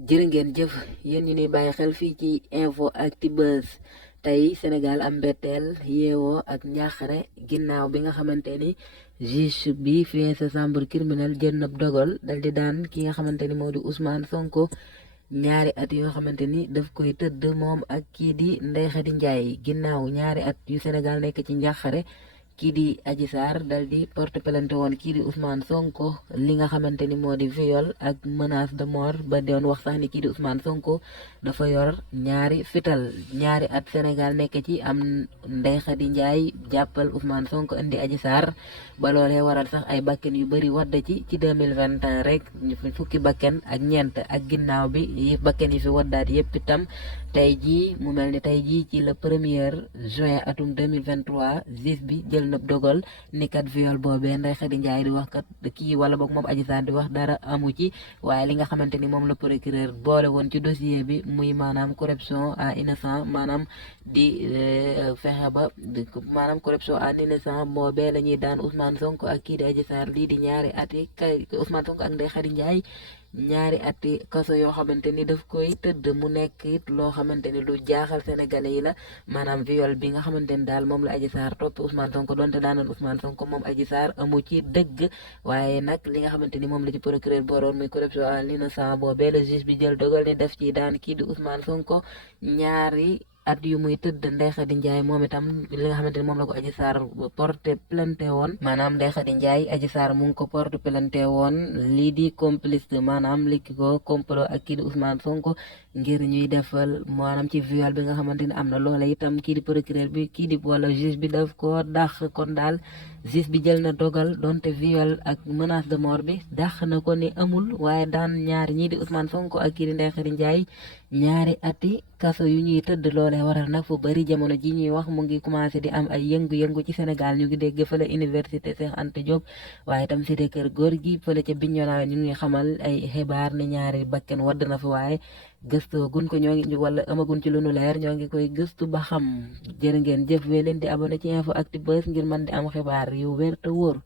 jërë ngeen jëf yéen ñi ni bàyyi xel fii ci info Actubuzz tey Sénégal am mbetteel yeewoo ak njaaxare ginnaaw bi nga xamante ni juge bi fii sa chambre criminelle jël na dogal dal di daan ki nga xamante ni moo di Ousmane Sonko ñaari at yoo xamante ni daf koy tëdd moom ak kii di Ndeye Khady Ndiaye ginnaaw ñaari at yu Sénégal nekk ci njaaxare kii di Adji Sarr dal di porte plainte woon kii di Ousmane Sonko li nga xamante ni moo di viol ak menace de mort ba doon wax sax ni kii di Ousmane Sonko dafa yor ñaari fital ñaari at Sénégal nekk ci am Ndeye Khady Ndiaye jàppal Ousmane Sonko indi Adji Sarr ba loolee waral sax ay bakken yu bëri wadd ci 2021 rek fukki bakken ak ñeent ak ginnaaw bi bakken yi fi waddaat yépp itam tey jii mu mel ni tey jii ci le 1er juin atum 2023 juge bi jël na dogal ni kat viol boobee Ndeye Khady Ndiaye di wax kat kii wala boog moom Adji Sarr di wax dara amu ci waaye li nga xamante ni moom la procureur boole woon ci dossier bi muy maanaam corruption à innocent maanaam di fexe ba maanaam corruption à innocent boobee la ñuy daan Ousmane Sonko ak kii di Adji Sarr lii di ñaari at yi Ousmane Sonko ak Ndeye Khady Ndiaye ñaari ati kaso yoo xamante ni daf koy tëdd mu nekk it loo xamante ni lu jaaxal sénégalais yi la maanaam viol bi nga xamante ni daal moom la Adji Sarr topp Ousmane Sonko donte daanoon Ousmane Sonko moom Adji Sarr amu ci dëgg waaye nag li nga xamante ni moom la ci procureur booroon muy corruption à l'innocent boobee le juge bi jël dogal ni def ci daan kii di Ousmane Sonko ñaari at yu muy tëdd Ndeye Khady Ndiaye moom itam li nga xamante ni moom la ko Adji Sarr porte plainte woon maanaam Ndeye Khady Ndiaye Adji Sarr mu ngi ko porte plainte woon lii di complice maanaam li ki ko complot ak kii di Ousmane Sonko ngir ñuy defal maanaam ci viol bi nga xamante ni am na loola itam kii di procureur bi kii di wala juge bi daf ko dàq kon daal juge bi jël na dogal donte viol ak menace de mort bi dàq na ko ni amul waaye daan ñaari ñii di Ousmane Sonko ak kii di Ndeye Khady Ndiaye ñaari ati kaso yu ñuy tëdd loolee waral nag fu bari jamono ji ñuy wax mu ngi commencé di am ay yëngu-yëngu ci Sénégal ñu ngi dégg fële université Cheikh Anta Diop waaye itam cité kër góor gi fële ca Bignona ñu ngi xamal ay xibaar ne ñaari bakken wadd na fa waaye gëstoo gun ko ñoo ngi wala amagun ci lu nu leer ñoo ngi koy gëstu ba xam jërë ngeen jëf wee leen di abonné ci info Actubuzz ngir mën di am xibaar yu wér te wóor